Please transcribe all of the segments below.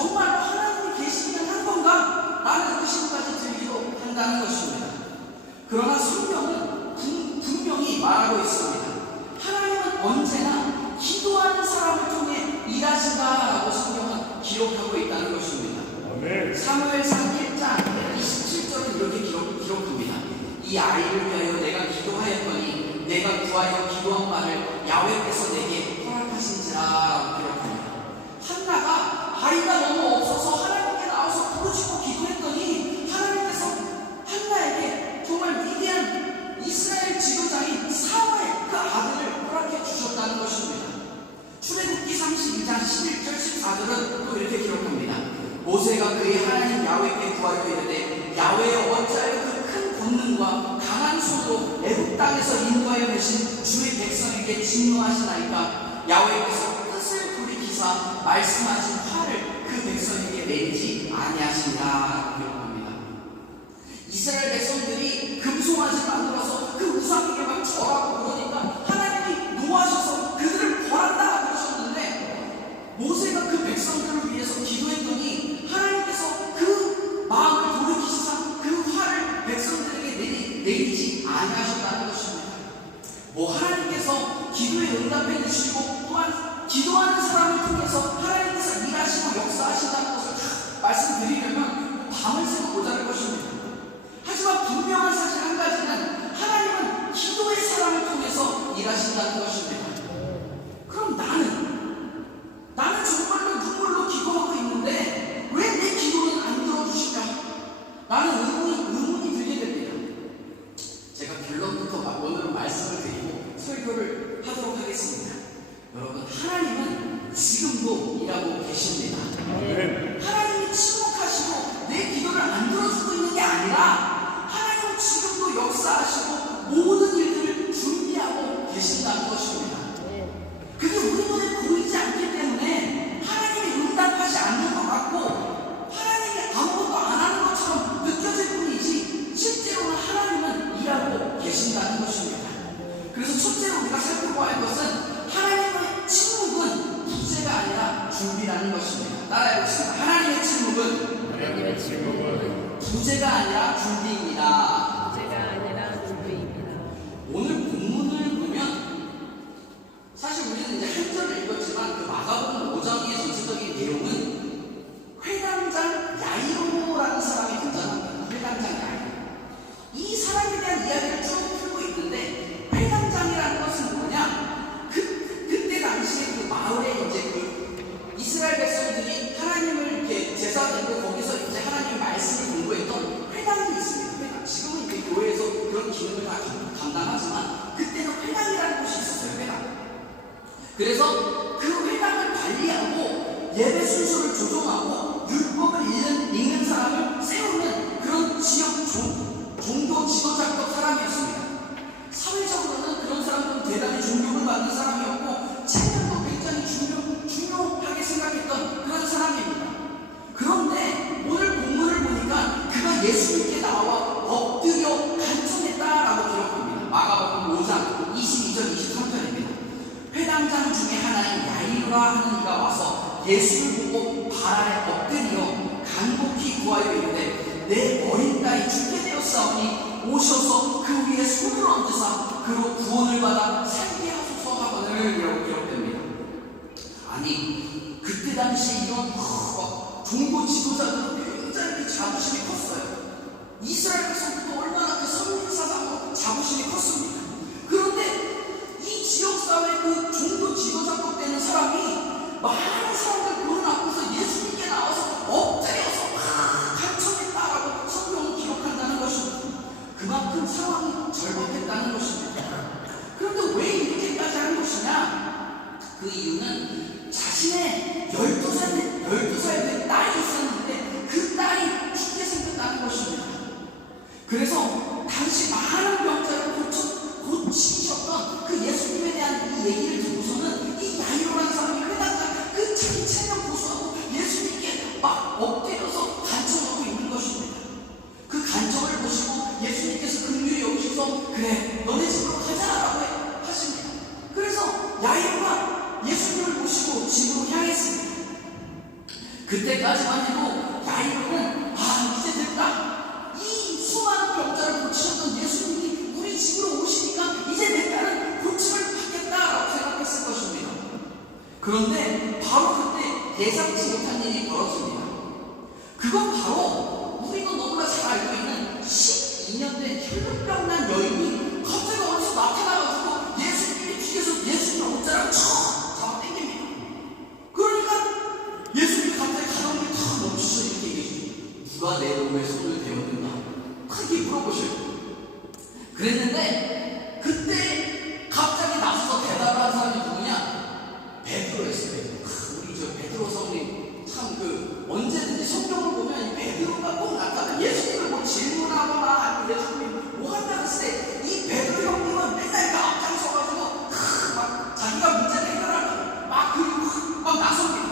정말 하나님이 계시기는 한 건가? 라는 의심까지 들기도 한다는 것입니다. 그러나 성경은 분명히 말하고 있습니다. 하나님은 언제나 기도하는 사람을 통해 일하신다라고 성경은 기록하고 있다는 것입니다. 사무엘상 1장 27절은 이렇게 기록합니다. 이 아이를 위하여 내가 기도하였더니 내가 구하여 기도한 바를 야훼께서 내게 허락하신지라 기록합니다. 한나가 아이가 너무 없어서 하나님께 나와서 부르짖고 기도했더니 하나님께서 한나에게 정말 위대한 이스라엘 지도자인 사무엘 그 아들을 허락해 주셨다는 것입니다. 출애굽기 32장 11절 14절은 또 이렇게 기록합니다. 모세가 그의 하나님 야훼께 구하여 이르되 야훼여 어찌하여 그 큰 권능과 강한 손으로 애굽 땅에서 인도하여 내신 주의 백성에게 진노하시나이까 야훼께서 뜻을 돌이키사 말씀하신 화를 그 백성에게 내리지 아니하시니라 기록합니다. 이스라엘 백성들이 금송아지 만들어서 그 우상에게 막 절하고 그러니까 하나님이 노하셔서 그들을 벌한다 그러셨는데 모세가 그 백성들을 위해서 기도했더니 하나님께서 그 마음을 돌이키시사 그 화를 백성들에게 내리지 아니하셨다는 것입니다. 하나님께서 기도에 응답해 주시고 또한 기도하는 사람을 통해서 하나님께서 일하시고 역사하신다는 것을 말씀드리려면 밤을 새고 모자랄 것입니다. 하지만 분명한 사실 한 가지는 하나님은 기도의 사람을 통해서 일하신다는 것입니다. 그럼 나는 정말로 눈물로 기도하고 있는데 왜 내 기도는 안 들어주실까? 라는 의문이 들게 됩니다. 제가 결론부터 오늘 말씀을 드리고 설교를 하도록 하겠습니다. 여러분, 하나님은 지금도 일하고 계십니다. 하나님이 침묵하시고 내 기도를 안 들어주고 있는 게 아니라 하나님은 지금도 역사하시고 모든 일들을 준비하고 계신다는 것입니다. 그게 우리 눈에 보이지 않기 때문에 하나님이 응답하지 않는 것 같고 하나님이 아무것도 안 하는 것처럼 느껴질 뿐이지 실제로는 하나님은 일하고 계신다는 것입니다. 그래서 첫째로 우리가 살펴봐야 할 것은 하나님의 침묵은 부재가 아니라 준비라는 것입니다. 따라해보겠습니다. 하나님의 침묵은 부재가 아니라 준비입니다. 오늘 본문을 보면 사실 우리는 이제 한 절을 읽었지만 그 마가복음 5장의 전체적인 내용은 회당장 야이로라는 사람이 등장합니다. 회당장 야이로. 이 사람에 대한 이야기를 쭉 풀고 있는데 회당장이라는 것은 뭐냐? 그때 당시에 그 마을에 이제 그 이스라엘 백성들이 하나님을 이렇게 제사 드리고 거기서 이제 하나님의 말씀을 공부했던 회당이 있습니다. 회당. 지금은 이제 교회에서 그런 기능을 다 감당하지만 그때는 회당이라는 곳이 있었어요. 회당. 그래서 그 회당을 관리하고 예배 순서를 조정하고 율법을 읽는 사람을 세우는 그런 지역 종교 지도자급 사람이었습니다. 사회적으로는 그런 사람들은 대단히 존경을 받는 사람이었고 책임도 굉장히 중요하게 생각했던 그런 사람입니다. 그런데 오늘 본문을 보니까 그가 예수님께 나와 엎드려 간청했다라고 기록합니다. 마가복음 5장 22절 23절입니다. 회당장 중에 하나인 야이로라 하는 이가 와서 예수를 보고 발 아래 엎드려 간곡히 구하여 이르되 내 어린 딸이 죽게 되었사오니 오셔서 그 위에 손을 얹으사 그로 구원을 받아 살게 하소서 하거늘 기록됩니다. 아니 그때 당시 이런 종교 지도자들은 굉장히 자부심이 컸어요. 이스라엘 백성들도 얼마나 그 선민사상으로 자부심이 컸습니까? 그런데 이 지역사회 그 종교 지도자급 되는 사람이 많은 사람들 보는 앞에서 예수님께 나와서 엎드려서 간청했다라고 성경은 기록한다는 것입니다. 그만큼 상황이 절박했다는 것입니다. 그런데 왜 이렇게까지 한 것이냐? 그 이유는 자신의 12살 된 딸이 있었는데 그 딸이 죽게 생겼다는 것입니다. 그래서 당시 많은 병자를 고치셨던 그 예수님에 대한 이 얘기를 듣고서는 이 야이로라는 사람이 회당장 그 자기 체면 고수하고 예수님께 막 엎드려서 간청하고 있는 것입니다. 그 간청을 보시고 예수님께서 긍휼히 여기셔서 그래 너네 집으로 가자라고 하십니다. 그래서 야이로가 예수님을 모시고 집으로 향했습니다. 그때까지만 해도 야이로는 이제 됐다. 이 수많은 병자를 고치셨던 예수님이 우리 집으로 오시니까 이제 내 딸은 고침을 받겠다라고 생각했을 것입니다. 그런데 바로 그때 예상치 못한 일이 벌어집니다. 그건 바로 우리가 너무나 잘 알고 있는 12년 된 혈루병 난 여인이 갑자기 어디서 나타나가지고 예수님이 뒤에서 예수님 옷자락을 잡아 당깁니다. 그러니까 예수님이 갑자기 가던 길을 다 멈추셔 이렇게 얘기해주죠. 누가 내 몸에 손을 대었는가? 크게 물어보셔요. 그랬는데 그때 갑자기 나서서 대답을 한 사람이 누구냐? 베드로였어요. 우리 저 베드로 성님 참 언제든지 성경을 보면 이 베드로가 꼭 나타나. 예수님을 뭐 질문하거나 아니면 예수님이 뭐 한다고 했을 때 이 베드로 형님은 맨날 앞장서가지고 막 자기가 문제를 해결하고 막 나섭니다.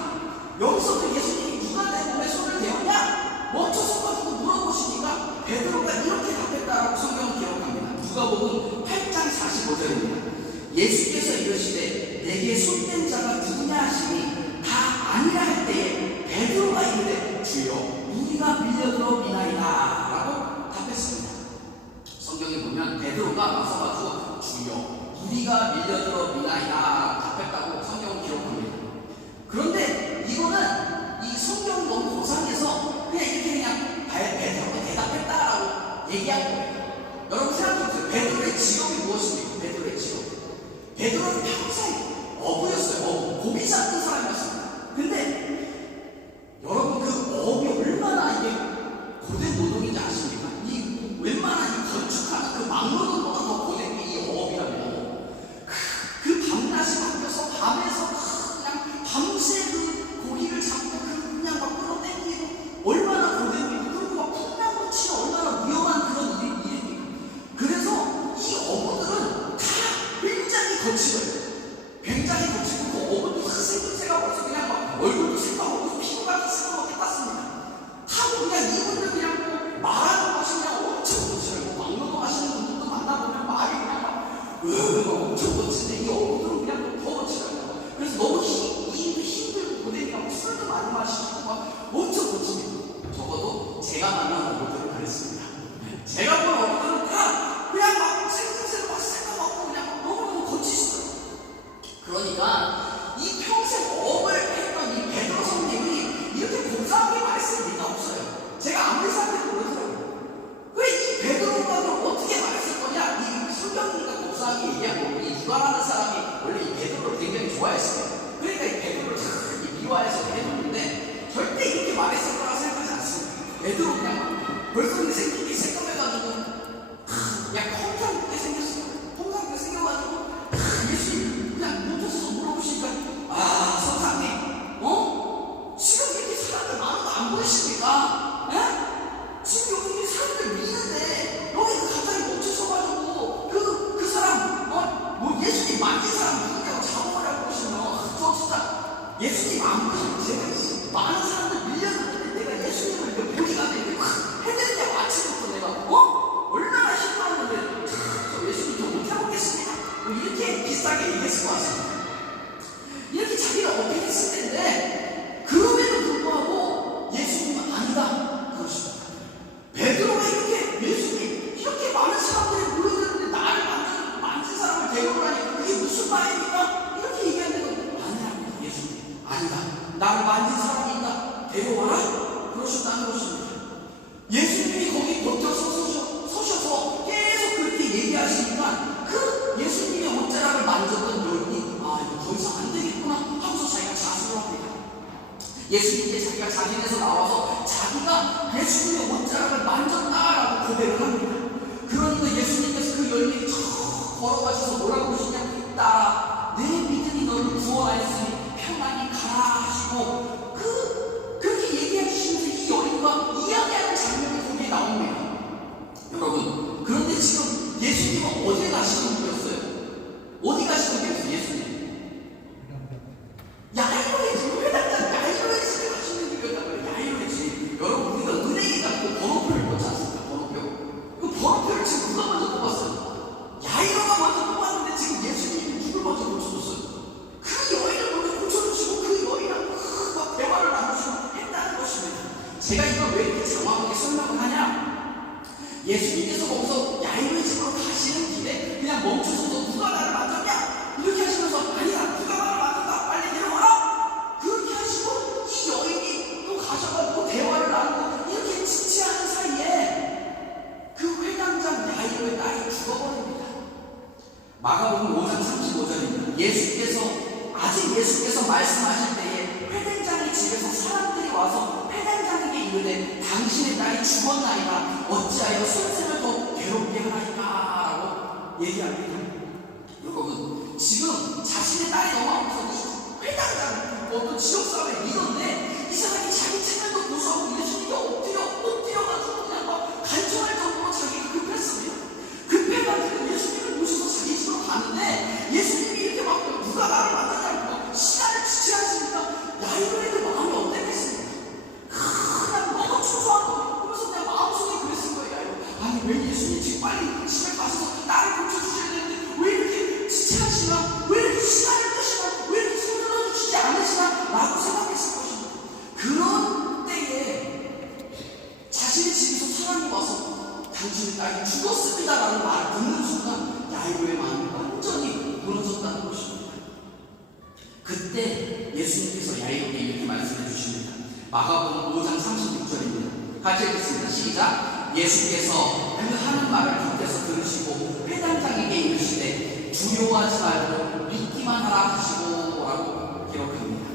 여기서도 예수님이 누가 내 몸에 손을 대었냐? 멈춰서 가지고 물어보시니까 베드로가 이렇게 답했다라고 성경은 기록합니다. 누가복음 8장 45절입니다. 예수께서 이르시되 내게 손댄 자가 누구냐 하시니 다 아니라 할 때에 베드로가 이르되 주여 우리가 밀려들어 미나이다 라고 답했습니다. 성경에 보면 베드로가 나서가지고 주여 우리가 밀려들어 미나이다 답했다고 성경은 기록합니다. 그런데 이거는 이 성경이 너무 고상해서 그냥 이렇게 베드로가 대답했다라고 얘기한 거예요. 여러분 생각해보세요. 베드로의 직업이 무엇입니까? 베드로의 직업. 베드로는 평생 어부였어요. 고기 잡는 사람이었습니다. 근데 여러분 그 어업이 얼마나 이게 고된 노동인지 아십니까? 이 웬만한 이 건축하는 그 막노동보다 더 고된 게 이 어업이라면 그 밤낮이 바뀌어서 밤에서 그냥 밤새 그 고기를 잡고 그냥 막 끌어당기고 얼마나 고된 일이고 그리고 막 풍랑도 치고 얼마나 위험한 그런 일입니까? 그래서 이 어부들은 다 굉장히 거칠어요. 굉장히 거치고 그 어부도 생김새가 벌써 그냥 막 얼굴도 새까맣고 피부가 새까맣게 땄습니다. 하고 그냥 이분들 그냥 뭐 말하는 것이 그냥 엄청 거칠어요. 막노동 하시는 분들도 만나보면 말이 그냥 막 엄청 거친데 이 어부들은 그냥 더 거칠어요. 그래서 너무 힘들고 고되니까 뭐 술도 많이 마시고 막 엄청 거칩니다. 적어도 제가 만난 어부들은 그랬습니다. 제가 본 어부들은 다 그냥 막 생김새도 막 새까맣고 그냥 너무너무 거치시더라고요. 그러니까 이 평생 어업을 했던 이 베드로 성님이 이렇게 고상하게 말했을 리가 없어요. 제가 아무리 생각해도 그러더라고요. 왜 이 베드로가 어떻게 말했을 거냐? 이 성경이니까 고상하게 얘기한 거고 이 유발하는 사람이 원래 이 베드로를 굉장히 좋아했어요. 그러니까 이 베드로를 미화해서 해줬는데 절대 이렇게 말했을 거라고 생각하지 않습니다. 베드로 그냥 벌써 생긴 게 새까매가지고 그냥 콩상하게 생겼어요. 콩상하게 생겨가지고 예수님 그냥 멈춰서 물어보시니까 선생님 지금 이렇게 사람들 많은 거 안 보이십니까? 지금 여기 사람들 미는데 여기 갑자기 멈춰서가지고 그 사람 뭐 예수님 만진 사람 누구냐고 잡아보라고 그러시면 저 진짜 예수님 안 보시면 제가 많은 사람들 밀려드는데 내가 예수님을 이렇게 보기가 되는데 해드리냐고 아침부터 내가 얼마나 힘들었는데 저 예수님 좀 못해보겠습니다. 이렇게 비싸게 얘기했을 것 같습니다. 이렇게 자기가 어필했을 텐데 그럼에도 불구하고 예수님은 아니다 그러십니다. 베드로가 이렇게 예수님 이렇게 많은 사람들이 모여드는데 나를 만진 사람을 데려오라니 그게 무슨 말입니까? 이렇게 얘기하는데 아니랍니다. 예수님 아니다. 나를 만진 사람이 있다. 데려와라 그러셨다는 것입니다. 예수님이 거기 서셔서 계속 그렇게 얘기하시니까 그 예수님의 옷자락을 만졌던 여인이 이거 더 이상 안 되겠구나 하고서 자기가 자수를 합니다. 예수님께 자기가 자진해서 나와서 자기가 예수님의 옷자락을 만졌다라고 고백을 합니다. 그러니까 예수님께서 그 여인에게 걸어가셔서 뭐라고 그러시냐? 딸아 내 믿음이 너를 구원하였으니 평안히 가라 하시고 그렇게 얘기해 주시면서 이 여인과 이야기하는 장면이 거기에 나옵니다. 여러분 그런데 지금 예수님은 어디 가시는 분이었어요? 어디 가시는 분이었어요? 예수님 야이로의 집, 회당장 야이로의 집에 가시는 분이었단 말이에요. 야이로의 집. 여러분 우리가 은행에 가고 번호표를 뽑지 않습니까? 그 번호표를 지금 누가 먼저 뽑았어요? 야이로가 먼저 뽑았는데 지금 예수님이 누굴 먼저 고쳐줬어요? 그 여인을 먼저 고쳐주시고 그 여인하고 막 대화를 나누시고 했다. 예수님께서 거기서 야이로의 집으로 가시는 길에 그냥 멈춰서서 누가 나를 만졌냐? 이렇게 하시면서 아니다, 누가 나를 만졌다, 빨리 내려와라! 그렇게 하시고 이 여인이 또 가셔가지고 대화를 나누고 이렇게 지체하는 사이에 그 회당장 야이로의 딸이 죽어버립니다. 마가복음 5장 35절입니다. 예수께서 말씀하실 때에 회당장의 집에서 사람들이 와서 회당장에게 이르되 당신의 딸이 죽었나이다. 어찌하여 선생을 더 괴롭게 하나이까? 라고 얘기합니다. 여러분, 지금 자신의 딸이 너무 아파서 회당장, 어떤 지역사회 리더인데 이 사람이 자기 체면도 고소하고 예수님께 엎드려가지고 그냥 막 간청할 정도로 자기가 급했습니다. 급해가지고 예수님을 모셔서 자기 집으로 가는데 예수님이 이렇게 막 누가 나를 만났냐고 시간을 지체하시니까 야이로의 그 마음이 어땠겠습니까? 그냥 너무 초조한 거예요. 그래서 내 마음속에 그랬을 거예요. 야이로. 아니 왜 예수님 지금 빨리 집에 가셔서 나를 고쳐주셔야 되는데 왜 이렇게 지체하시나? 왜 이렇게 시간을 끄시나? 왜 이렇게 손들어 주시지 않으시나? 라고 생각했을 것입니다. 그런 때에 자신의 집에서 사람이 와서 당신의 딸이 죽었습니다 라는 말을 듣는 순간 야이로의 마음이 완전히 무너졌다는 것입니다. 그때 예수님께서 야이로에게 이렇게 말씀해 주십니다. 마가복음 5장 36절입니다. 같이 읽겠습니다. 시작. 예수께서 하는 말을 곁에서 들으시고 회당장에게 이르시되 두려워하지 말고 믿기만 하라 하시고 라고 기록합니다.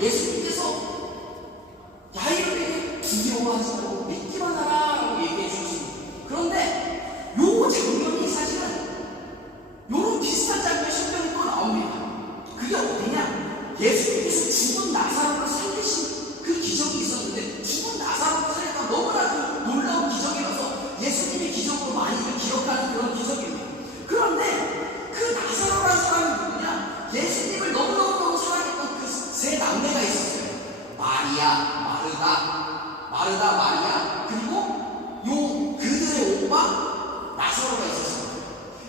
예수님께서 야이로에게 두려워하지 말고 믿기만 하라 라고 얘기해 주셨습니다. 그런데 요 장면이 사실은 요런 비슷한 장면이 성경에 또 나옵니다. 그게 어디냐? 예수님께서 죽은 나사로를 살리신 그 기적이 있었는데 죽은 나사로를 살리니까 너무나도 놀라운 기적이라서 예수님의 기적으로 많이들 기억하는 그런 기적입니다. 그런데 그 나사로라는 사람이 누구냐? 예수님을 너무너무 사랑했던 그 세 남매가 있었어요. 마리아, 마르다, 마리아, 그리고 그들의 오빠 나사로가 있었어요.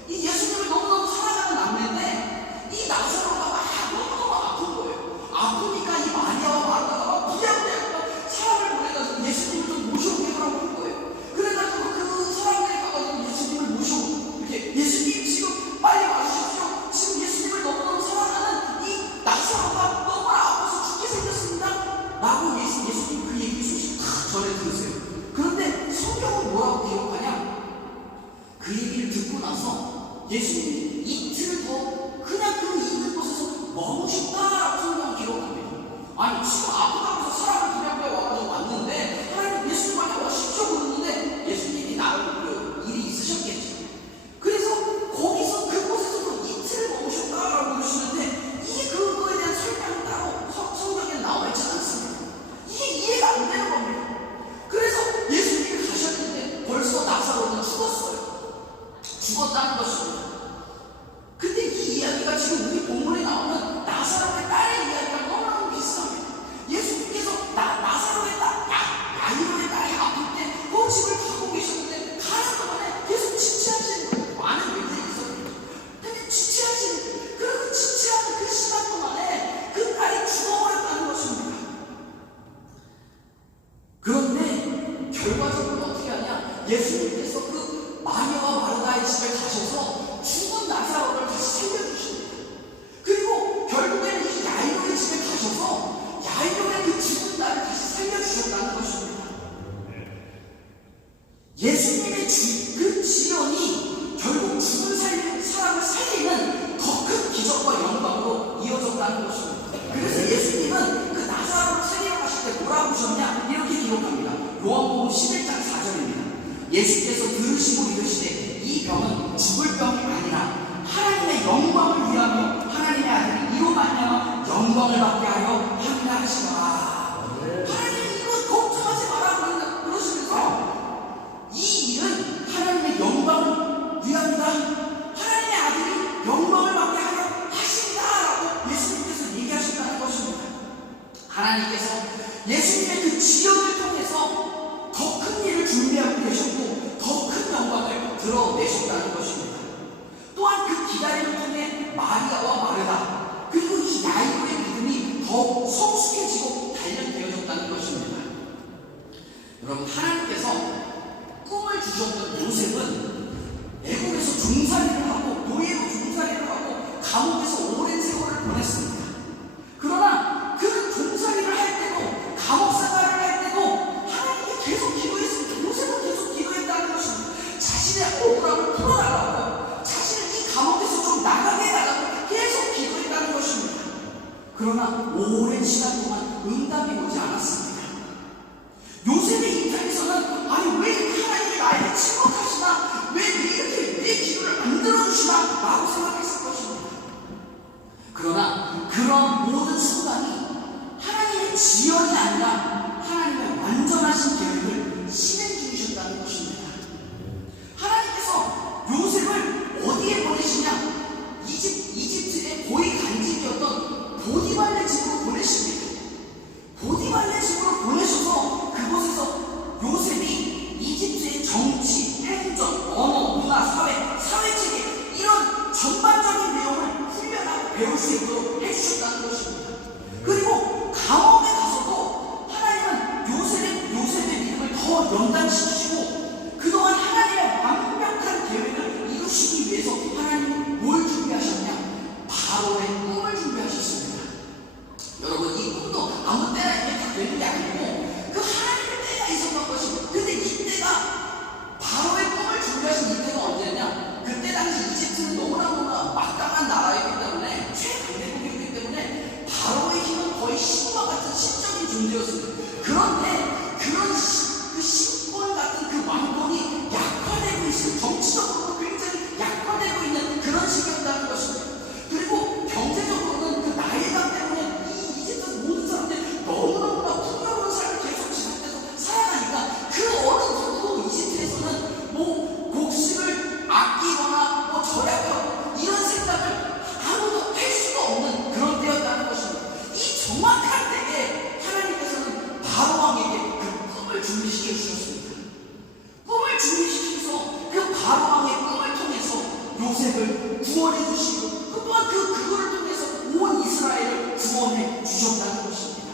이 예수님을 너무너무 사랑하는 남매인데 이 나사로가 막 너무너무 아픈 거예요. 아프니까 이 마리아와 마르다가 막 부랴부랴 사람을 보내가지고 예수님을 좀 모셔오게 하라고 한 거예요. 그래가지고 그 사람들이 가가지고 예수님을 모셔오고 이렇게 예수님 지금 빨리 와주십시오. 지금 예수님을 너무너무 사랑하는 이 나사로가 너무나 아파서 죽게 생겼습니다 라고 예수님 그 얘기 소식 다 전해 들으세요. 그런데 성경은 뭐라고 기록하냐? 그 얘기를 듣고 나서 예수님이 이틀을 더 그냥 그 있는 곳에서 머무셨다라고 성경은 기록합니다. 아니 지금 아프다고 해서 사람을 그냥 와가지고 왔는데 하나님 예수님한테 와십시오 그러는데 예수님이 나올 그 일이 있으셨겠죠. 그래서 거기서 그곳에서도 이틀을 머무셨다라고 그러시는데 그거에 대한 설명은 따로 성경에 나와 있지 않습니다. 이게 이해가 안 되는 겁니다. 그래서 예수님이 가셨는데 벌써 나사로는 죽었다는 것입니다. 근데 이 이야기가 지금 우리 본문에 나오는 나사로의 딸의 이야기랑 너무너무 비슷합니다. 예수님께서 나사로의 딸, 야이로의 딸이 아플 때 그 집을 가고 계셨는데 가는 동안에 계속 지체하시는 거예요. 많은 일들이 있었거든요. 근데 지체하시는 그 지체하는 그 시간 동안에 그 딸이 죽어버렸다는 것입니다. 그런데 결과적으로 어떻게 하냐? 예수님께서 그 마리아와 마르다의 집에 가셔서 죽은 나사로를 다시 살려주십니다. 그리고 결국에는 이 야이로의 집에 가셔서 야이로의 그 죽은 딸을 다시 살려주셨다는 것입니다. 예수님의 그 지연이 결국 죽은 사람을 살리는 더 큰 기적과 영광으로 이어졌다는 것입니다. 그래서 예수님은 그 나사로를 살리러 가실 때 뭐라고 하셨냐? 이렇게 기록합니다. 요한복음 11장 4절입니다. 예수께서 들으시고 이르시되 이 병은 죽을 병이 아니라 하나님의 영광을 위하며 하나님의 아들이 이로 말미암아 영광을 받게 하려 함이라 하시노라. 하나님 이거 걱정하지 마라 그러시면서 이 일은 하나님의 영광을 위함이다. 하나님의 아들이 영광을 받게 하려 하신다 라고 예수님께서 얘기하셨다는 것입니다. 하나님께서 예수님의 그 지연을 통해서 더 큰 일을 준비하고 계셨고 더 큰 영광을 드러내셨다는 것입니다. 또한 그 기다림을 통해 마리아와 마르다 그리고 이 야이로의 믿음이 더 성숙해지고 단련되어졌다는 것입니다. 여러분, 하나님께서 꿈을 그러나 오랜 시간 동안 응답이 오지 않았습니다. 요셉의 입장에서는 아니 왜 하나님이 나에게 침묵하시나, 왜 이렇게 내 기도를 안 들어주시나 라고 생각했을 것입니다. 그러나 그런 모든 순간이 하나님의 지연이 아니라 하나님의 완전하신 계획을 실행 중이셨다는 것입니다. 하나님께서 요셉을 어디에 보내시냐? 이집트의 고위 간직이었던 보디발의 집으로 보내십니다. 보디발의 집으로 보내셔서 그곳에서 요셉이 이집트의 정치, 행정, 언어, 문화, 사회체계 이런 전반적인 내용을 훈련하고 배울 수 있도록 해주셨다는 것입니다. 그리고 감옥에 가서도 하나님은 요셉의 믿음을 더 연단시키시고 그동안 하나님의 완벽한 계획을 이루시기 위해서 하나님이 뭘 준비하셨냐? 바로의 꿈을 준비하셨습니다. 여러분, 이 꿈도 아무 때나 이렇게 다 되는 게 아니고 그 하나님의 때가 있었던 것입니다. 근데 이때가 바로의 꿈을 준비하신 이때가 언제냐? 그때 당시 이집트는 너무나 막강한 나라였기 때문에, 최강대국이었기 때문에 바로의 힘은 거의 신과 같은 신적인 존재였습니다. 그런데 그 신권 같은 그 왕권이 약화되고 있어요. 정치적으로 굉장히 약화되고 있는 그런 시기였다는 것입니다. 그리고 경제적으로는 그 나일강 때문에 이 이집트 모든 사람들이 너무나 풍요로운 삶을 계속 지속해서 살아가니까 그 어느 누구도 이집트에서는 뭐 곡식을 아끼거나 뭐 절약하고 이런 생각을 아무도 할 수가 없는 그런 때였다는 것입니다. 이 정확한 때에 하나님께서는 바로 왕에게 그 꿈을 준비시켜 주셨습니다. 꿈을 준비시켜서 그 바로 왕의 꿈을 통해서 요셉을 구원해 주시고 또한 그거를 통해서 온 이스라엘을 구원해 주셨다는 것입니다.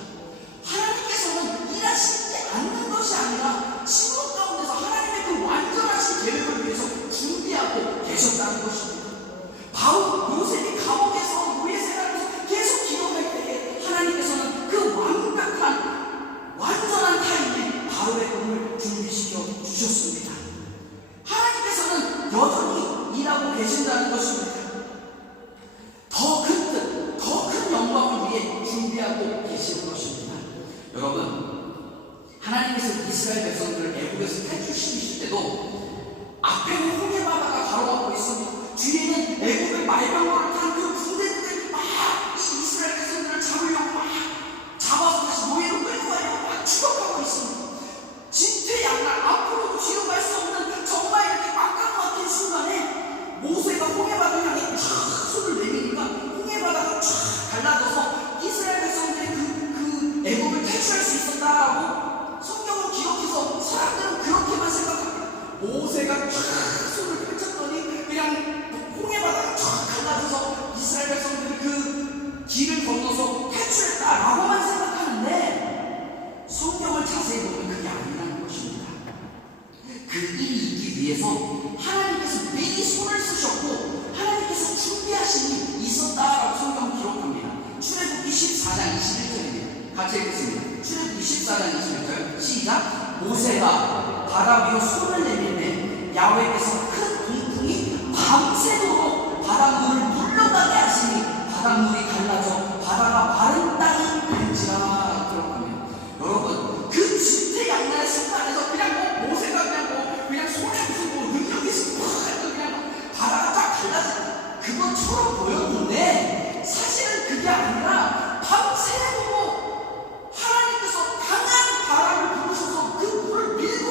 하나님께서는 일하시지 않는 것이 아니라 침묵 가운데서 하나님의 그 완전하신 계획을 위해서 준비하고 계셨다는 것입니다. 바로 요셉이 감옥에서 노예 생활하면서 계속 기도할 때에 하나님께서는 그 완벽한 완전한 타임에 바로의 꿈을 준비시켜 주셨습니다. 하나님께서는 여전히 일하고 계신다는 것입니다. 더 큰 뜻, 더 큰 영광을 위해 준비하고 계시는 것입니다. 여러분, 하나님께서 이스라엘 백성들을 애국에서 탈출시키실 때도 앞에는 홍해 바다가 가로막고 있습니다. 뒤에는 애국의 말병거를 탄 그 군대들이 막 이 이스라엘 백성들을 잡으려고 막 잡아서 다시 노예로 끌고 가려고 막 추격하고 있습니다. 진퇴양난, 앞으로도 뒤로 갈 수 없는 정말 이렇게 막강 막힌 순간에 모세가 홍해바다를 향해 쫙 손을 내미니까 홍해바다가 쫙 갈라져서 이스라엘 백성들이 그 애국을 탈출할 수 있었다라고 성경을 기록해서 사람들은 그렇게만 생각합니다. 모세가 쫙 손을 펼쳤더니 그냥 홍해바다가 쫙 갈라져서 이스라엘 백성들이 그 길을 건너서 탈출했다라고만 생각하는데 성경을 자세히 보면 그게 아니라는 것입니다. 그 일이 있기 위해서 하나님께서 미리 손을 쓰셨고 하나님께서 준비하신 일이 있었다라고 성경은 기록합니다. 출애굽기 14장 21절입니다. 같이 읽겠습니다. 출애굽기 14장 21절 시작. 모세가 바다 위로 손을 내밀매 야훼께서 큰 동풍이 밤새도록 바닷물을 물러가게 하시니 바닷물이 갈라져 바다가 마른 땅이 된지라 기록합니다. 여러분, 그 진퇴양난의 순간에서 그냥 모세가 그냥 손에 무슨 능력이 있고 그냥 바다가 쫙 갈라져 그것처럼 보였는데 사실은 그게 아니라 밤새도록 하나님께서 강한 바람을 부르셔서 그 물을 밀고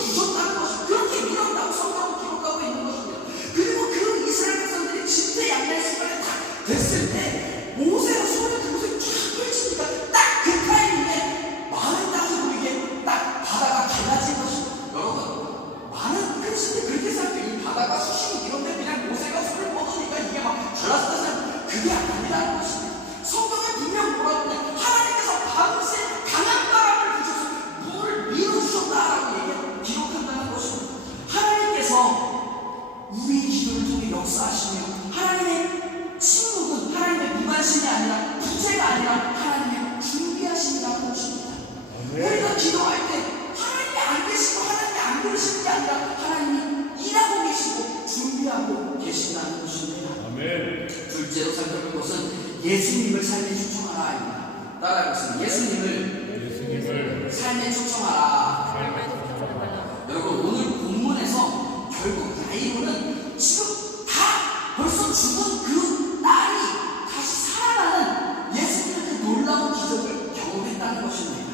주셨다는 것입니다. 그렇게 밀었다고 성경은 기록하고 있는 것입니다. 그리고 그 이스라엘 백성들이 진퇴양난의 순간에 딱 됐을 때 모세가 손을 들고서 쫙 펼치니까 딱 그 타이밍에 많은 땅이 보이게 딱 바다가 갈라진 것입니다. 여러분, 많은 크리스천들이 그렇게 생각해요. 이 바다가 수심이 이런데 그냥 모세가 손을 뻗으니까 이게 막 갈라졌다는 그게 아니라는 것입니다. 성경에 분명 뭐라고 하냐, 하나님께서 밤새 강한 바람을 부셔서 물을 밀어주셨다라고 기록한다는 것입니다. 하나님께서 우리의 기도를 통해 역사하시며 하나님의 침묵은 하나님의 무관심이 아니라 부재가 아니라 하나님의 준비하신다는 것입니다. 우리가 기도할 때 하나님이 안 계시고 하나님이 안 들으시는 게 아니라 하나님이 일하고 계시고 준비하고 계신다는 것입니다. 아멘. 둘째로 살펴볼 것은 예수님을 삶에 초청하라. 따라해보세요. 예수님을 삶에 초청하라. 여러분, 오늘 본문에서 결국 야이로는 지금 다 벌써 죽은 그 딸이 다시 살아나는 예수님의 그 놀라운 기적을 경험했다는 것입니다.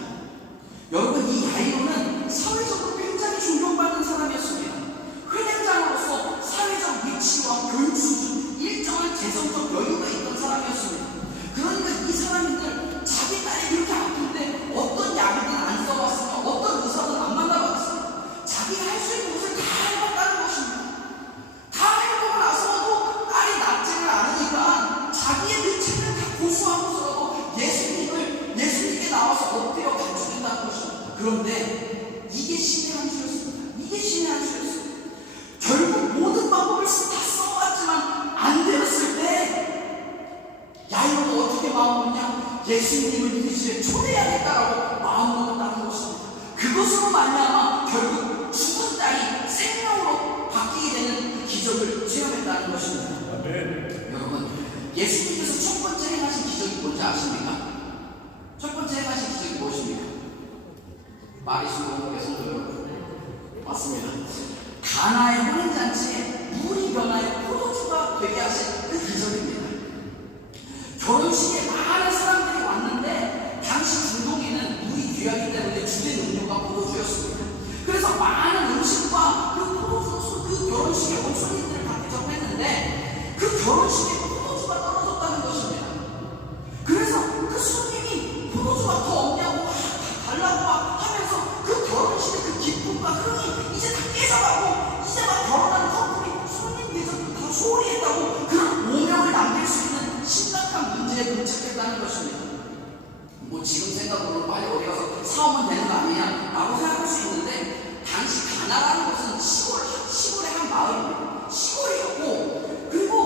여러분, 이 야이로는 사회적으로 굉장히 존경받는 사람이었습니다. 회장으로서 사회적 위치와 교육 수준, 일정한 재정적 여유가 있던 사람이었습니다. 그러니까 이 사람들 자기 딸이 그렇게 아픈데 어떤 약이든 안 써봤으며 어떤 의사든 안 만나봤으며 자기가 할 수 있는 것을 다 해봤다는 것입니다. 다 해보고 나서도 딸이 낫지를 않으니까 자기의 그 책을 다 고수하고서라도 예수님께 나와서 엎드려 간주했다는 것입니다. 그런데 이게 신의 한 수였습니다. 이게 신의 한 수였습니다. 결국 모든 방법을 다 써봤지만 안 되었을 때 야이로는 어떻게 마음먹냐? 예수님을 이 집에 초대해야겠다라고 마음먹었다는 것입니다. 그것으로 말미암아 결국 죽은 딸이 생명으로 바뀌게 되는 기적을 체험했다는 것입니다. 여러분, 예수님께서 첫 번째 행하신 기적이 뭔지 아십니까? 첫 번째 행하신 기적이 무엇입니까? 마리수로 성도 여러분, 맞습니다. 가나의 혼인잔치에 물이 변하여 포도주가 되게 하신 그 기적입니다. 결혼식에 많은 사람들이 왔는데 당시 중동에는 물이 귀하기 때문에 주된 음료가 포도주였습니다. 그래서 많은 음식과 그 포도주, 그 결혼식에 온 손님들을 다 대접했는데 그 결혼식에 포도주가 떨어졌다는 것입니다. 그래서 그 손님이 포도주가 더 없냐고 다 달라고 하면서 그 결혼식의 그 기쁨과 흥이 이제 다 깨져가고 이제 막 결혼하는 커플이 손님 대접도 다 소홀히 했다고 그런 오명을 남길 수 있는 심각한 문제에 봉착했다는 것입니다. 뭐 지금 생각으로는 빨리 어디 가서 사오면 되는 거 아니냐 라고 생각할 수 있는데 당시 가나라는 것은 시골의 한 마을입니다. 시골이었고 그리고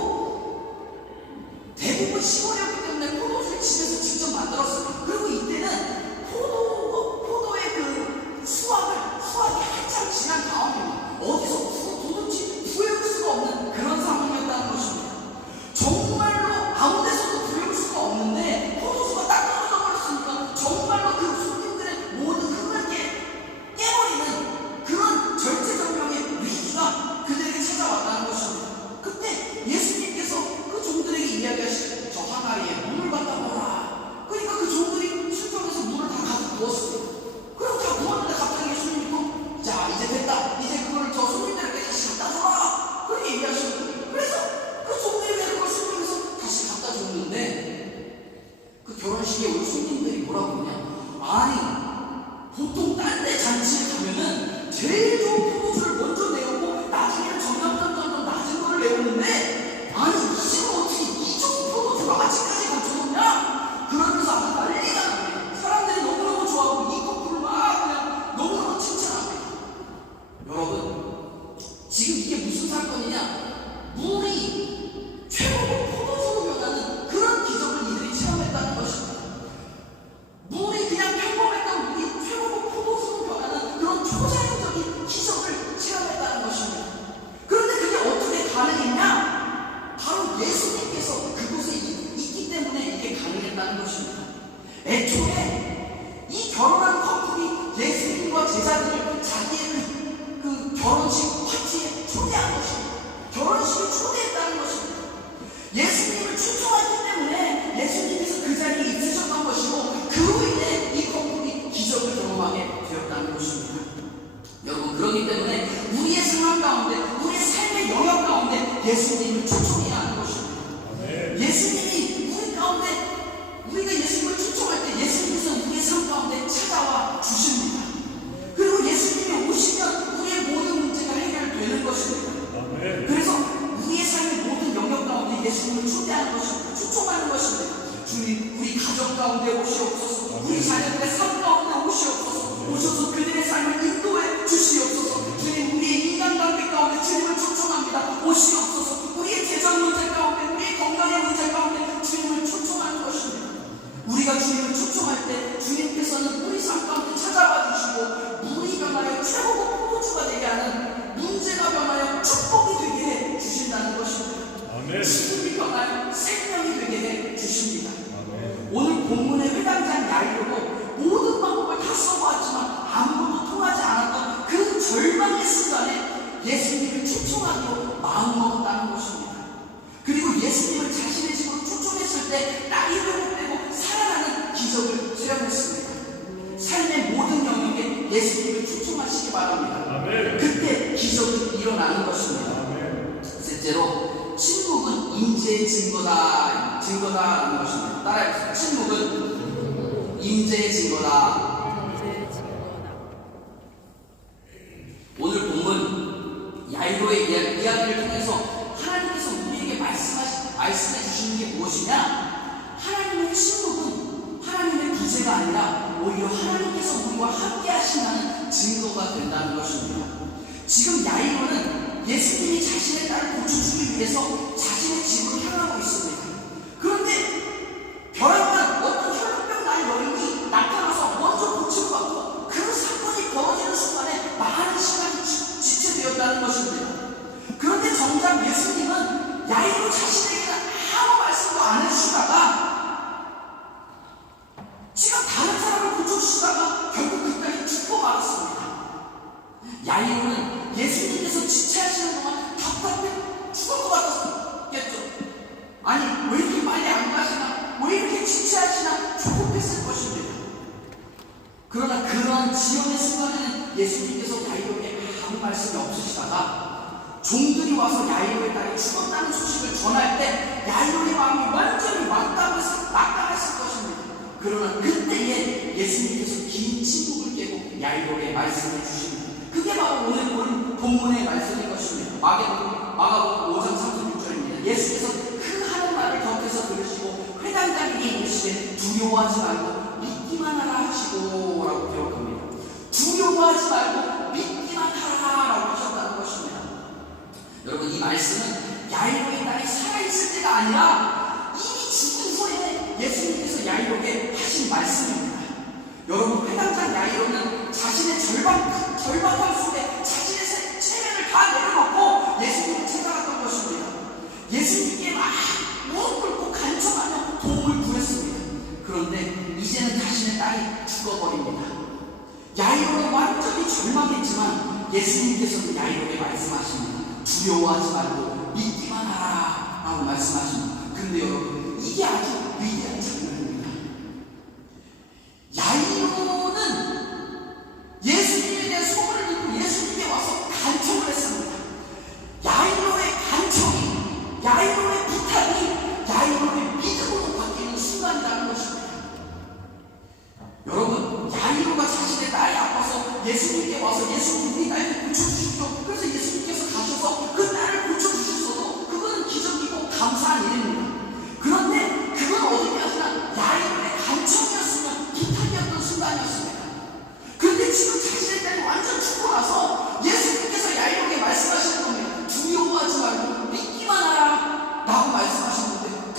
대부분 시골이었기 때문에 포도주를 집에서 직접 만들었습니다. 그리고 이때는 포도의 그 수확이 한참 지난 다음입니다. 어디서 도무지 구해올 수가 없는 그런 상황이었다는 것입니다. 정말로 아무 데서도 구해올 수가 없는데 포도주가 딱 떨어져 버렸으니까 정말로 그 손님들의 모든 흥을 깨버리는 그런 절체절명의 위기가 그들에게 찾아왔다는 것입니다. 그때 예수님께서 그 종들에게 이야기하시죠. 저 항아리에 물을 갖다 부어라. 그러니까 그 종들이 순종해서 물을 다 가서 부었습니다. 그리고 다 부었는데 갑자기 예수님이 또 자 이제 됐다. 이제 그걸 저 손님들에게 다시 갖다 줘라. 그렇게 얘기하시는 거예요. 그래서 그 종들이 왜 그걸 순종해서 다시 갖다 줬는데 그 결혼식에 온 손님들이 뭐라고 그러냐? 아니 보통 딴 데 잔치에 가면은 제일 좋은 포도주를 먼저 내오고 나중에는 점점 낮은 거를 내오는데 아니 이 집은 어떻게 이 좋은 포도주를 아직까지 갖춰놓냐? 그러면서 아주 난리가 납니다. 사람들이 너무너무 좋아하고 이 커플을 막 그냥 너무너무 칭찬합니다. 여러분, 지금 이게 무슨 사건이냐? 물이 최고의 포도주로 변하는 그런 기적을 이들이 체험했다는 것입니다. 물이 그냥 평범했던 물이 최고의 포도주로 변하는 그런 초자연적인 기적을 체험했다는 것입니다. 그런데 그게 어떻게 가능했냐? 바로 예수님께서 그곳에 있기 때문에 이게 가능했다는 것입니다. 애초에 이 결혼한 커플이 예수님과 제자들을 자기의 그 결혼식 파티에 초대한 것입니다. 결혼식에 초대했다는 것입니다. 예수님을 초청했기 때문에 예수님께서 그 자리에 있으셨던 것이고 그로 인해 이 커플이 기적을 경험하게 되었다는 것입니다. 여러분, 그렇기 때문에 우리의 상황 가운데 우리의 삶의 영역 가운데 예수님을 초청해야 하는 것입니다. 예수님이 우리 가운데 우리가 예수님을 초청할 때 예수님께서 우리의 삶 가운데 찾아와 주십니다. 그리고 예수님이 오시면 우리의 모든 문제가 해결되는 것입니다. 그래서 우리의 삶의 모든 영역 가운데 예수님을 초대하는 것입니다. 초청하는 것입니다. 주님, 우리 가정 가운데 오시옵소서. 우리 자녀들의 삶 가운데 오시옵소서. 오셔서 그들의 삶을 인도해 주시옵소서. 주님, 우리의 인간관계 가운데 주님을 초청합니다. 오시옵소서. 우리의 재정 문제 가운데, 우리의 건강의 문제 가운데 주님을 초청하는 것입니다. 우리가 주님을 초청할 때 주님께서는 우리 삶 가운데 찾아와 주시고 물이 변하여 최고의 포도주가 되게 하는 문제가 변하여 축복이 되게 해 주신다는 것입니다. 아멘. 지금이 변하여 생명이 되게 해 주십니다. 야이로도 모든 방법을 다 써보았지만 아무것도 통하지 않았던 그 절망의 순간에 예수님을 초청하기로 마음먹었다는 것입니다. 그리고 예수님을 자신의 집으로 초청했을 때 나이를 못 빼고 살아나는 기적을 수행했습니다. 삶의 모든 영역에 예수님을 초청하시기 바랍니다. 아멘. 그때 기적이 일어나는 것입니다. 아멘. 셋째로, 침묵은 임재의 증거다라는 것입니다. 따라해보세요. 침묵은 임재의 증거다. 오늘 본문 야이로의 이야기를 통해서 하나님께서 우리에게 말씀해 주시는 게 무엇이냐? 하나님의 침묵은 하나님의 부재가 아니라 오히려 하나님께서 우리와 함께 하신다는 증거가 된다는 것입니다. 지금 야이로는 예수님이 자신의 딸을 고쳐주기 위해서 자신의 집으로 향하고 있습니다. 그런데 벼랑한 어떤 혈루병 난 여인이 나타나서 먼저 고침을 받고 그 사건이 벌어지는 순간에 많은 시간이 지체되었다는 것입니다. 그런데 정작 예수님은 야이로 자신에게는 아무 말씀도 안 해주시다가 지금 다른 사람을 고쳐주시다가 결국 그 딸이 죽고 말았습니다. 야이로는 예수님께서 지체하시는 동안 답답해 죽을 것 같았겠죠. 아니 왜 이렇게 빨리 안 가시나, 왜 이렇게 지체하시나 조급했을 것입니다. 그러나 그런 지연의 순간에는 예수님께서 야이로에게 아무 말씀이 없으시다가 종들이 와서 야이로의 딸이 죽었다는 소식을 전할 때 야이로의 마음이 완전히 낙담했을 것입니다. 그러나 그때에 예수님께서 긴 침묵을 깨고 야이로에게 말씀해 주십니다. 그게 바로 오늘 본문의 말씀인 것입니다. 마가복음 5장 36절입니다. 예수께서 그 하는 말을 곁에서 들으시고 회당장에게 이르시되 두려워하지 말고 믿기만 하라 하시고 라고 기록합니다. 두려워하지 말고 믿기만 하라 라고 하셨다는 것입니다. 여러분, 이 말씀은 야이로의 딸이 살아있을 때가 아니라 이미 죽은 후에 예수님께서 야이로에게 하신 말씀입니다. 여러분, 회당장 야이로는 자신의 절박함 속에 자신의 체면을 다 내려놓고 예수님을 찾아갔던 것입니다. 예수님께 막 무릎 꿇고 간청하며 도움을 구했습니다. 그런데 이제는 자신의 딸이 죽어버립니다. 야이로는 완전히 절망했지만 예수님께서는 야이로에게 말씀하십니다. 두려워하지 말고 믿기만 하라 라고 말씀하십니다. 근데 여러분, 이게 아주 위대한 장면입니다. 야이로는 예수님에 대한 소문을 듣고 예수님께 와서 간청을 했습니다. 야이로의 간청이, 야이로의 부탁이 야이로의 믿음으로 바뀌는 순간이라는 것입니다. 여러분, 야이로가 자신의 딸이 아파서 예수님께 와서 예수님 우리 딸을 고쳐주십시오. 그래서 예수님께서 가셔서 그 딸을 고쳐주셨어도 그거는 기적이고 감사한 일입니다. 그런데 그건 어디까지나 야이로의 간청이었으면 부탁이었던 순간이었습니다. 그런데 지금 자신의 딸이 완전 죽고 나서 예수님께서 야이로에게 말씀하시는 겁니다. 두려워하지 말고 믿기만 하라 라고 말씀하셨는데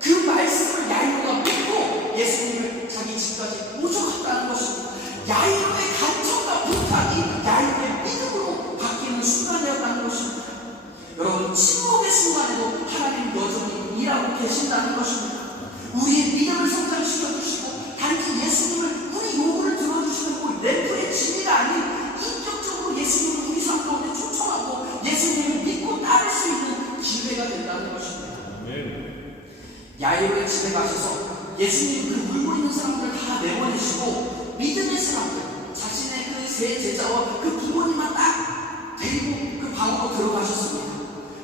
그 말씀을 야이로가 믿고 예수님을 자기 집까지 모셔갔다는 것입니다. 야이로의 간청과 부탁이 야이로의 믿음으로 바뀌는 순간이었다는 것입니다. 여러분, 침묵의 순간에도 하나님 여전히 일하고 계신다는 것입니다. 우리의 믿음을 성장시켜 주시고 단지 예수님을 우리 요구를 들어주시는 그 램프의 진리가 아닌 인격적으로 예수님을 우리 삶 가운데 초청하고 예수님을 믿고 따를 수 있는 기회가 된다는 것입니다. 야이로의 집에 가셔서 예수님 그 울고 있는 사람들을 다 내보내시고 믿음의 사람들, 자신의 그 세 제자와 그 부모님만 딱 데리고 그 방으로 들어가셨습니다.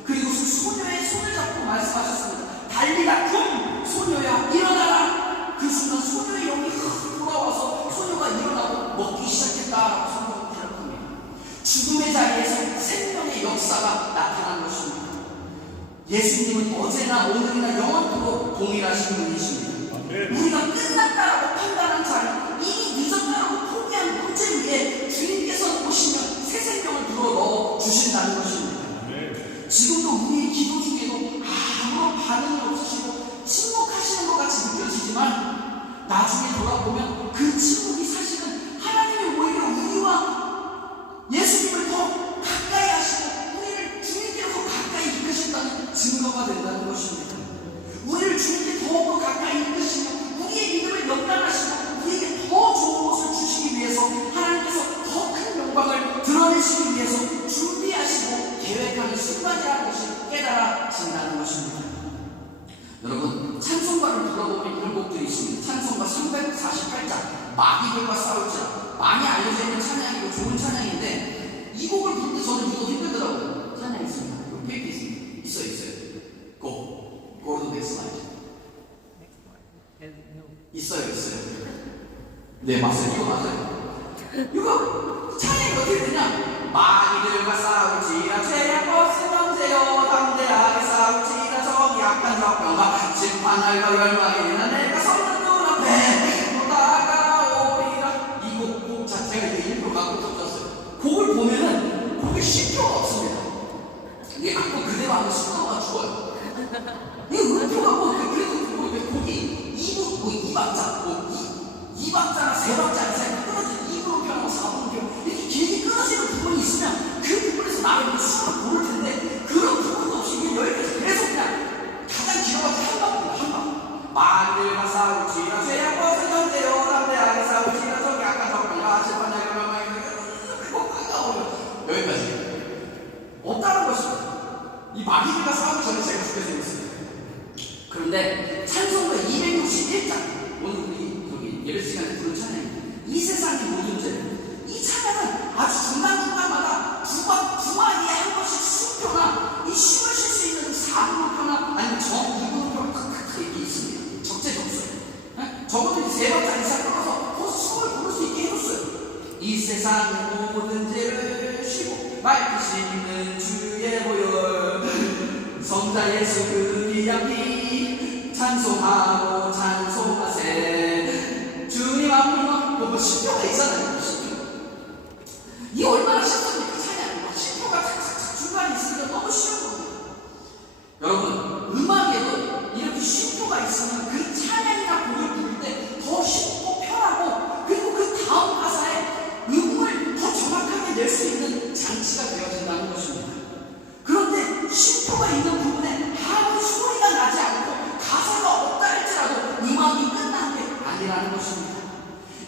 그리고 그 소녀의 손을 잡고 말씀하셨습니다. 달리라 쿰! 소녀야 일어나라! 그 순간 소녀의 영이 확 돌아와서 소녀가 일어나고 먹기 시작했다라고 성경은 기록합니다. 죽음의 자리에서 생명의 역사가 나타난 것입니다. 예수님은 어제나 오늘이나 영원토록 동일하신 분이십니다. 우리가 끝났다라고 판단한 자리, 이미 늦었다라고 포기한 문제 위에 주님께서 오시면 새 생명을 불어넣어 주신다는 것입니다. 지금도 우리의 기도 중에도 아무런 반응이 없으시고 침묵하시는 것 같이 느껴지지만 나중에 돌아보면 그 침묵이 사실은 하나님이 오히려 우리와 예수님을 더 가까이 하시고 우리를 주님께로 더 가까이 이끄신다는 증거가 된다는 것입니다. 우리를 주님께 더욱더 가까이 이끄시며 진다는 것입니다. 여러분, 찬송가를 불러보면 이런 곡들이 있습니다. 찬송가 348장 마귀들과 싸울지라, 많이 알려져 있는 찬양이고 좋은 찬양인데 이 곡을 부를 때 저는 유독 힘들더라고요. 찬양이 있습니다. 그 페이크 있습니다. 있어요. 고르도 넥스 마이크 있어요. 네, 맞아요. 이거 맞아요. 이거 찬양이 어떻게 되냐? 마귀들과 싸울지라, 죄악 없음 형제여 담대하게 싸울지라, 저기 악한 적병과 심판날과 열망이나 내가 서는 눈앞에 못 다가오리라. 이 곡 자체가 이게 일부러 갖고 던졌어요. 곡을 보면은 곡에 쉼표가 없습니다. 이게 악보 그대로 하면 순서가 죽어요. 이 음표가 그래도 곡이 2박자, 2박자나 3박자 이상 끊어지는 2분음표, 4분음표 이렇게 길게 끊어지는 부분이 있으면 그 부분에서 나를 수를 고를 텐데 그런 부분도 없이 이게 여기까지 계속 그냥 가장 길어가지고 한 방입니다. 한 방. 마귀들과 싸울지라, 죄악 없음 형제여 담대하게 싸울지라, 저기 악한 적병과 심판날과 열망이 그거 까까워요. 여기까지. 없다는 것입니다. 이 마귀들과 싸우기 전에 제가 죽게 생겼습니다. 그런데 찬송가 261장, 오늘 우리 예배 시간에 부른 찬양입니다. 이 세상의 모든 죄. 이 찬양은 아주 중간중간마다 두 마디에 한 번씩 수표나 이 쉼을 쉴 수 있는 4분음표나 아니면 2분음표가 탁탁 이렇게 있습니다. 적재적소에. 적어도 3박자 이상 끊어서 거기서 숨을 고를 수 있게 해줬어요. 이 세상의 모든 죄를 쉬고 맑으시 있는 주의 보혈, 성자 예수 그 귀한 피 찬송하고 찬송하세. 주님 앞으로 뭐 신표가 있잖아요. 신표. 이 얼마나 쉽습니까? 찬양. 신표가 착착착 중간에 있으니까 너무 쉬운 겁니다. 여러분, 음악에도 이렇게 신표가 있으면 그 찬양이나 곡을 부를 때 더 쉽고 편하고, 그리고 그 다음 가사에 음을 더 정확하게 낼 수 있는 장치가 되어진다는 것입니다. 그런데 신표가 있는 부분에 아무 소리가 나지 않고 가사가 없다 할지라도 음악이 끝난 게 아니라는 것입니다.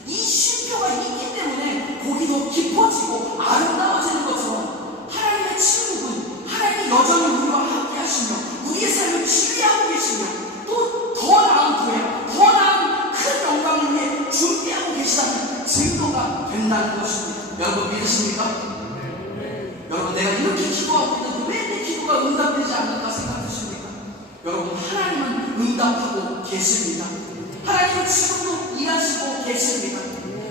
이 쉼표가 있기 때문에 곡이 더 깊어지고 아름다워지는 것처럼 하나님의 친구분, 하나님이 여전히 우리와 함께 하시며 우리의 삶을 지휘하고 계시며 또 더 나은 교회, 더 나은 큰 영광을 위해 준비하고 계시다는 증거가 된다는 것입니다. 여러분 믿으십니까? 여러분, 내가 이렇게 기도하고 있는데 왜 내 기도가 응답되지 않는가 생각하십니까? 여러분, 하나님은 응답하고 계십니다. 하나님은 지금도 일하시고 계십니다.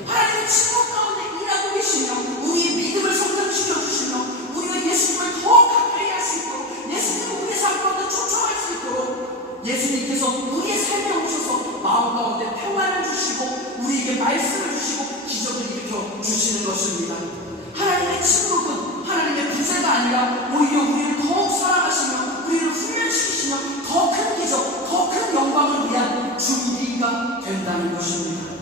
하나님은 지금 가운데 일하고 계시며 우리의 믿음을 성장시켜 주시며 우리가 예수님을 더 가까이 할 수 있도록, 예수님을 우리의 삶 가운데 초청할 수 있도록 예수님께서 우리의 삶에 오셔서 마음 가운데 평안을 주시고 우리에게 말씀을 주시고 기적을 일으켜 주시는 것입니다. 하나님의 친구분, 하나님의 부재가 아니라 오히려 우리를 더욱 사랑하시며 우리를 훈련시키시며 더 큰 기적, 더 큰 영광을 위한 준비가 된다는 것입니다.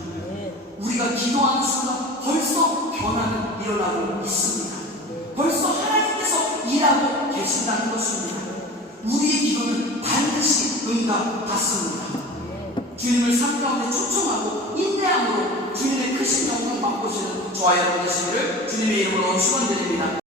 우리가 기도하는 순간 벌써 변화는 일어나고 있습니다. 벌써 하나님께서 일하고 계신다는 것입니다. 우리의 기도는 반드시 응답받습니다. 주님을 삶 가운데 초청하고 인내함으로 주님의 크신 영광 맛보시는 저와 여러분 되시기를 주님의 이름으로 축원드립니다.